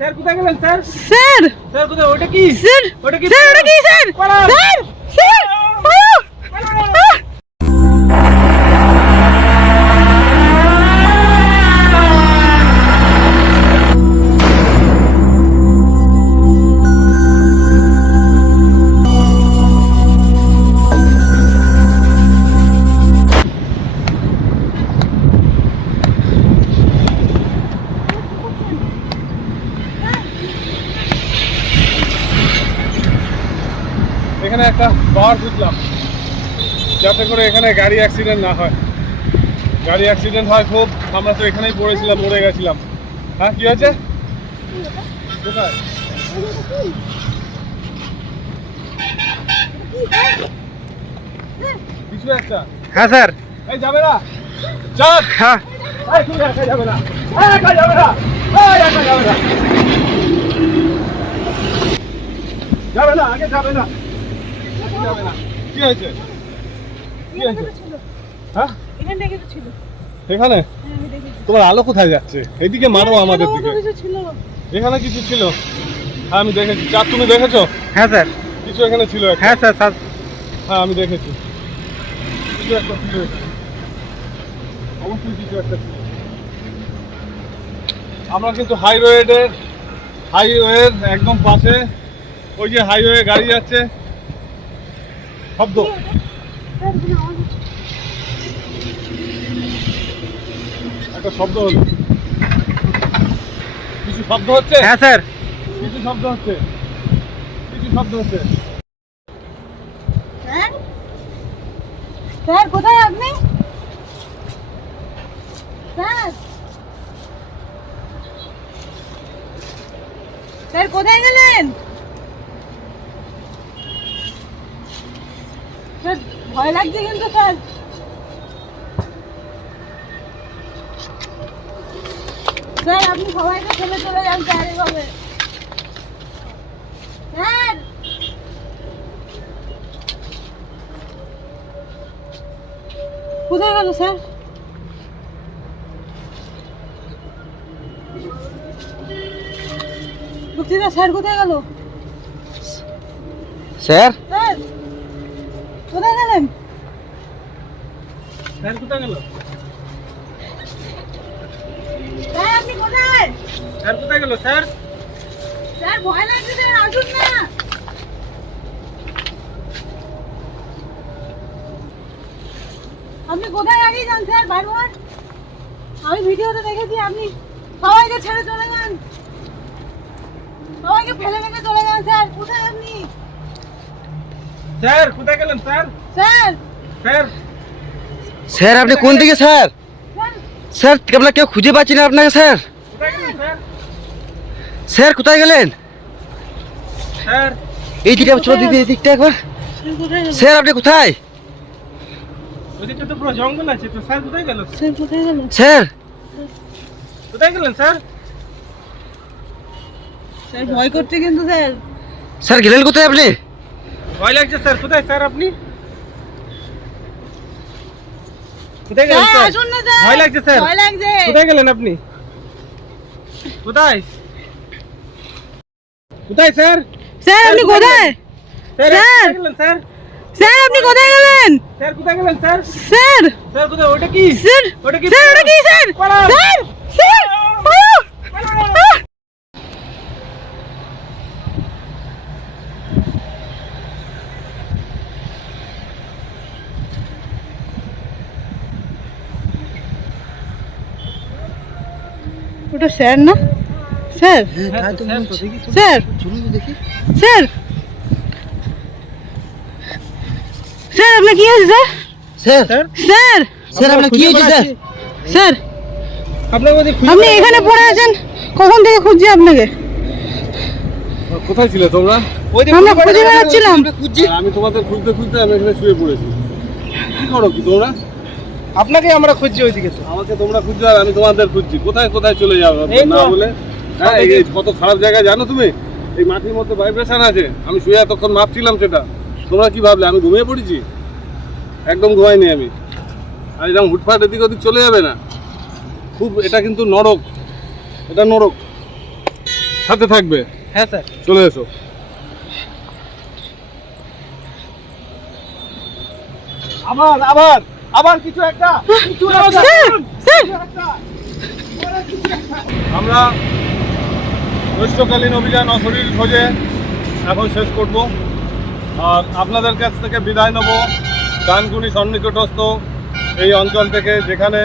Sir কোথায় গেলেন sir? Sir! Sir কোথায়? ওটা কি? স্যার! ওটা কি স্যার ওটা কি স্যার। স্যার! এখানে একটা বার বুঝলাম যাতে করে এখানে গাড়ি অ্যাক্সিডেন্ট না হয়। গাড়ি অ্যাক্সিডেন্ট হয় খুব আমরা তো এখানেই পড়েছিলাম মরে গেছিলাম। হ্যাঁ কি হয়েছে? কোথায়? কিছু একটা? হ্যাঁ স্যার। এই যাবে না হ্যাঁ। এই তুমি একা যাবে না একা যাবে না একা যাবে না যাবে না আগে যাবে না আগে যাবে না কি হয়েছে? কি হয়েছে? হ্যাঁ? এখানটা কিছু ছিল? এখানে? হ্যাঁ আমি দেখেছি। তোমার আলো কোথায় যাচ্ছে? এদিকে মারো আমাদের দিকে। এখানে কিছু ছিল। হ্যাঁ আমি দেখেছি। চাঁদ তুমি দেখেছ? হ্যাঁ স্যার। কিছু এখানে ছিল হ্যাঁ স্যার স্যার। হ্যাঁ আমি দেখেছি। কিছু একটা ছিল অবশ্যই কিছু একটা ছিল। আমরা কিন্তু হাইওয়ের হাইওয়ের একদম পাশে ওই যে হাইওয়ে গাড়ি যাচ্ছে। শব্দ। একটা শব্দ হলো। কিছু শব্দ হচ্ছে? হ্যাঁ স্যার। কিছু শব্দ হচ্ছে? কিছু শব্দ হচ্ছে? স্যার স্যার কোথায় আপনি? স্যার। স্যার কোথায় গেলেন স্যার ভয় লাগছে কিন্তু স্যার। স্যার আপনি সবাইকে ফেলে চলে যান স্যার এভাবে। স্যার! কোথায় গেল স্যার? বক্তৃতা স্যার কোথায় গেল? স্যার? স্যার কোথায় গেলেন? স্যার কোথায় গেল? স্যার আপনি কোথায়? স্যার কোথায় গেল স্যার? স্যার ভয় লাগছে স্যার আসুন না। আপনি কোথায় আগেই যান স্যার বারবার? আমি ভিডিওতে দেখেছি আপনি সবাইকে ছেড়ে চলে যান। সবাইকে ফেলে রেখে চলে যান স্যার কোথায় আপনি? স্যার কোথায় গেলেন স্যার? স্যার স্যার স্যার আপনি কোন দিকে স্যার? স্যার আপনার কেউ খুঁজে পাচ্ছি না আপনাকে স্যার। স্যার কোথায় গেলেন? স্যার। এই দিকে চলো দিদি এই দিকটা একবার। স্যার কোথায় গেল স্যার আপনি কোথায়? ওদিকে তো পুরো জঙ্গল আছে তো স্যার কোথায় গেল? স্যার কোথায় গেল? স্যার। কোথায় গেলেন স্যার? স্যার ভয় করছে কিন্তু স্যার। স্যার গেলেন কোথায় আপনি? ভয় লাগছে স্যার কোথায় স্যার আপনি? কোথায় গেলেন স্যার স্যার? আসুন না স্যার। ভয় লাগছে স্যার। ভয় লাগছে। কোথায় গেলেন আপনি? কোথায়? কোথায় স্যার? স্যার আপনি কোথায়? Sir sir! কোথায় গেলেন স্যার? স্যার আপনি কোথায় গেলেন? স্যার কোথায় গেলেন স্যার? স্যার। স্যার কোথায়? ওটা কি? স্যার ওটা কি স্যার ওটা কি স্যার? পালাও! স্যার ওটা স্যার না? স্যার? স্যার তো দেখি তো। Sir sir? স্যার আপনার কি হয়েছে স্যার? Sir sir? স্যার? আপনার কি হয়েছে স্যার? স্যার? আপনি এখানে পড়ে আছেন? কখন থেকে খুঁজছি আপনাকে? কোথায় ছিলে তোমরা? আমরা খুঁজে বেড়াচ্ছিলাম। আমি তোমাদের খুঁজতে খুঁজতে আমি এখানে শুয়ে পড়েছি। কি করো কি তোমরা? আপনাকে আমরা খুঁজছি ওইদিকে তো। আমাকে তোমরা খুঁজছো আর আমি তোমাদের খুঁজছি। কোথায় কোথায় চলে তো। না বলে? হ্যাঁ এই কত খারাপ জায়গা জানো তুমি? এই মাটির মধ্যে ভাইব্রেশন আছে। আমি শুয়ে এতক্ষণ মাপছিলাম সেটা। তোমরা কি ভাবলে? আমি ঘুমিয়ে পড়েছি? একদম ঘুমাইনি আমি। আর এরকম হুটফাট এদিক ওদিক চলে যাবে না। খুব এটা কিন্তু নরক। এটা নরক। সাথে থাকবে। হ্যাঁ স্যার। চলে এসো। আবার আবার! আবার কিছু একটা কিছু আমরা গ্রীষ্মকালীন অভিযান অশরীর খোঁজে এখন শেষ করব। আর আপনাদের কাছ থেকে বিদায় নেব। ডানকুনি সন্নিকটস্থ এই অঞ্চল থেকে যেখানে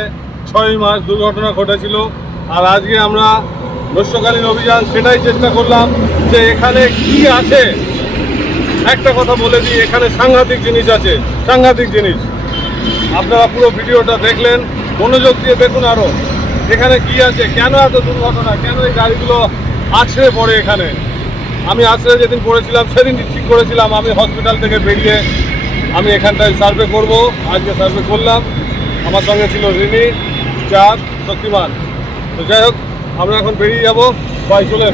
ছয় মাস দুর্ঘটনা ঘটেছিল। আর আজকে আমরা গ্রীষ্মকালীন অভিযান সেটাই চেষ্টা করলাম যে এখানে কি আছে। একটা কথা বলে দিই এখানে সাংঘাতিক জিনিস আছে সাংঘাতিক জিনিস। আপনারা পুরো ভিডিওটা দেখলেন, মনোযোগ দিয়ে দেখুন আরও। এখানে কি আছে, কেন এত দুর্ঘটনা, কেন এই গাড়িগুলো আছড়ে পড়ে এখানে? আমি আছড়ে যেদিন পড়েছিলাম সেদিন ঠিক করেছিলাম, আমি হসপিটাল থেকে বেরিয়ে আমি এখানটায় সার্ভে করব। আজকে সার্ভে করলাম। আমার সঙ্গে ছিল রিনি চাঁদ, শক্তিমান। তো যাই হোক, আমরা এখন বেরিয়ে যাব। বাই চলে।